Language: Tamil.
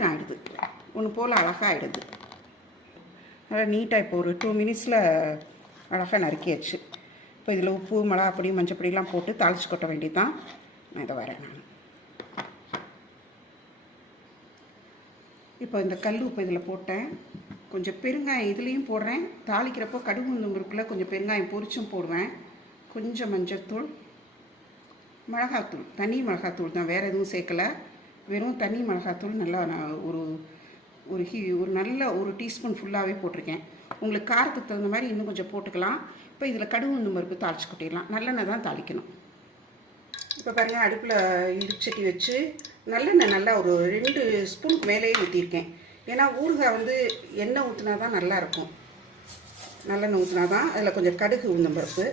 சீக்கிரம் ஆகிடுது, ஒன்று போல் அழகாக ஆகிடுது. நல்லா நீட்டாக இப்போ ஒரு 2 மினிட்ஸில் அழகாக நறுக்கியாச்சு. இப்போ இதில் உப்பு, மிளகாப்பொடி, மஞ்சப்பொடியெலாம் போட்டு தாளித்து கொட்ட வேண்டியது தான். நான் இதை வரேன். நான் இப்போ இந்த கல் உப்பு இதில் போட்டேன். கொஞ்சம் பெருங்காயம் இதுலேயும் போடுறேன். தாளிக்கிறப்போ கடுகு உளுந்தம் பருப்பில் கொஞ்சம் பெருங்காயம் பொரிச்சும் போடுவேன். கொஞ்சம் மஞ்சள்தூள், மிளகாத்தூள், தனி மிளகாத்தூள் தான், வேறு எதுவும் சேர்க்கலை. வெறும் தனி மிளகாத்தூள் நல்லா நான் ஒரு நல்ல 1 டீஸ்பூன் ஃபுல்லாகவே போட்டிருக்கேன். உங்களுக்கு காரத்துக்கு தகுந்த மாதிரி இன்னும் கொஞ்சம் போட்டுக்கலாம். இப்போ இதில் கடுகு உளுந்தம் பருப்பு தாளித்து கொட்டிடலாம். நல்லெண்ணெய் தான் தாளிக்கணும். இப்போ பாருங்கள், அடுப்பில் இடிச்சட்டி வச்சு நல்லெண்ணெய் நல்லா ஒரு 2 ஸ்பூனுக்கு மேலேயே ஊற்றிருக்கேன். ஏன்னா ஊறுகாய் வந்து எண்ணெய் ஊற்றினா தான் நல்லாயிருக்கும். நல்லெண்ணெய் ஊற்றினா தான். அதில் கொஞ்சம் கடுகு உளுந்தம் பருப்பு,